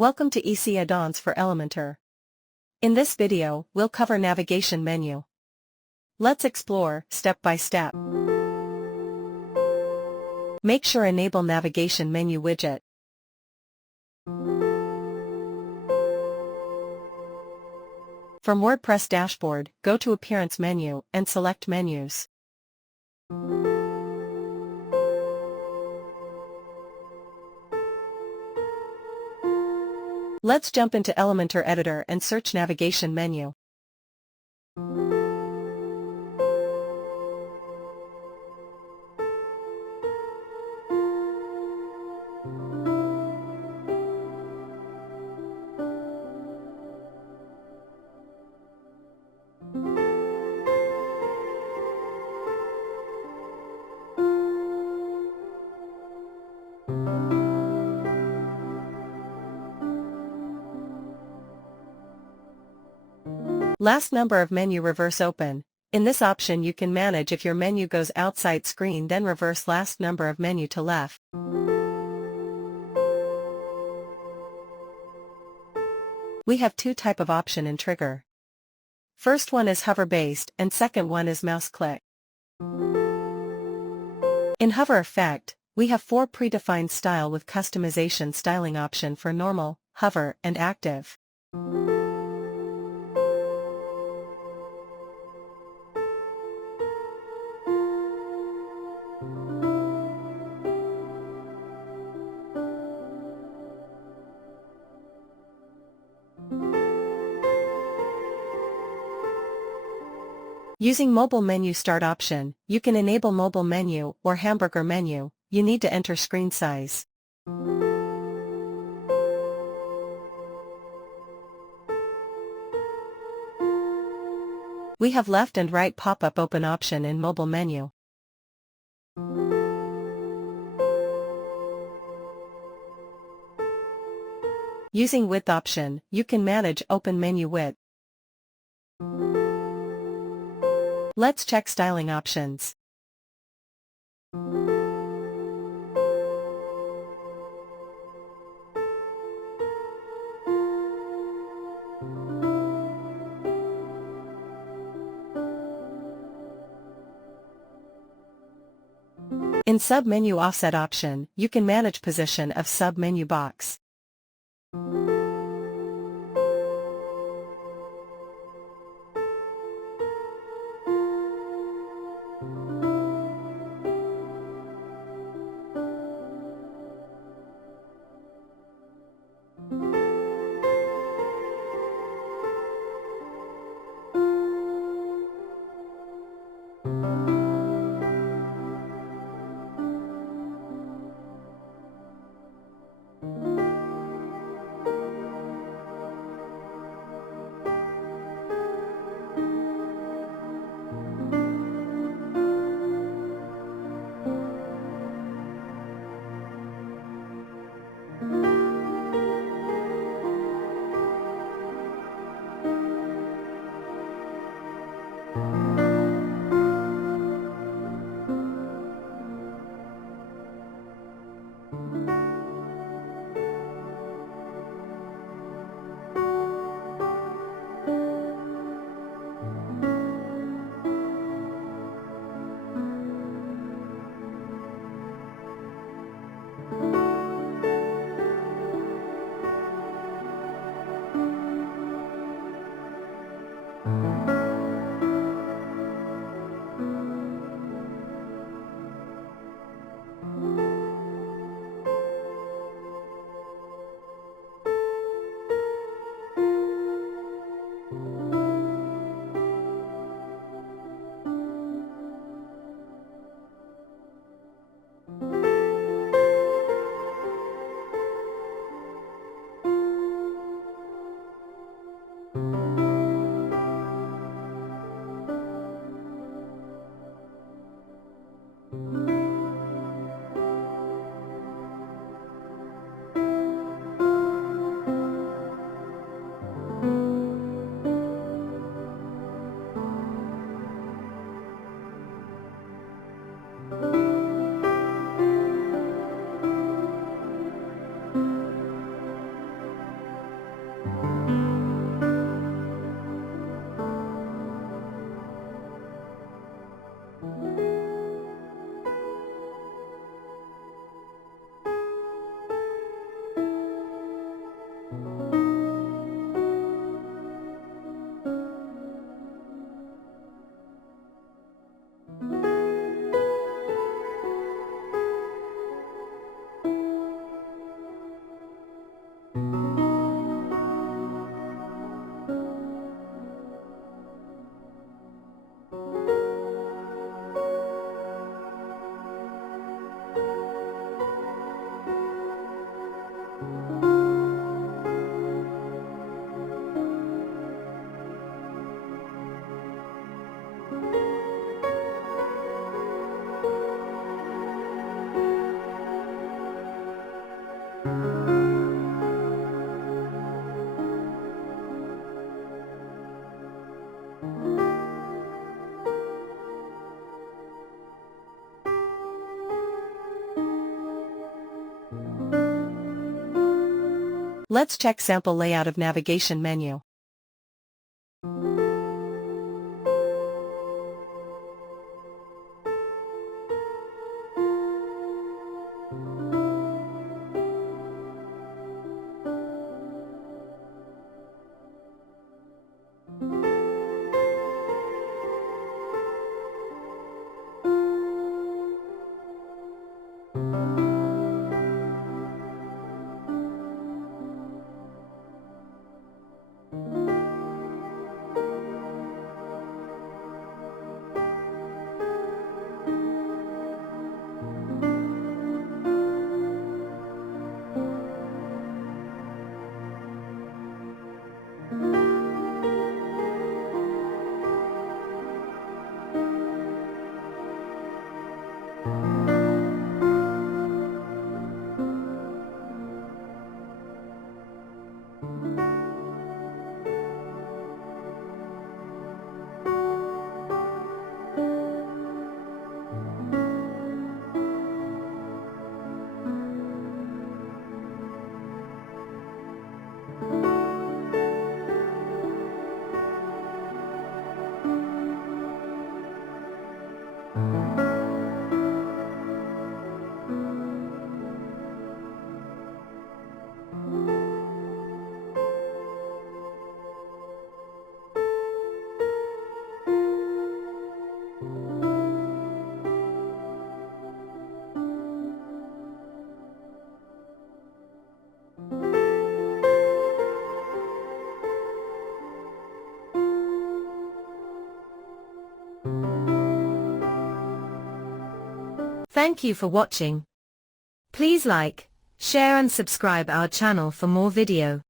Welcome to EC Add-ons for Elementor. In this video, we'll cover navigation menu. Let's explore, step by step. Make sure enable navigation menu widget. From WordPress dashboard, go to Appearance menu and select Menus. Let's jump into Elementor Editor and search navigation menu. Last number of menu reverse open. In this option you can manage if your menu goes outside screen, then reverse last number of menu to left. We have two type of option in trigger. First one is hover based and second one is mouse click. In hover effect, we have 4 predefined style with customization styling option for normal, hover, and active. Using mobile menu start option, you can enable mobile menu or hamburger menu. You need to enter screen size. We have left and right pop-up open option in mobile menu. Using width option, you can manage open menu width. Let's check styling options. In sub-menu offset option, you can manage position of sub-menu box. Let's check sample layout of navigation menu. Thank you for watching. Please like, share and subscribe our channel for more video.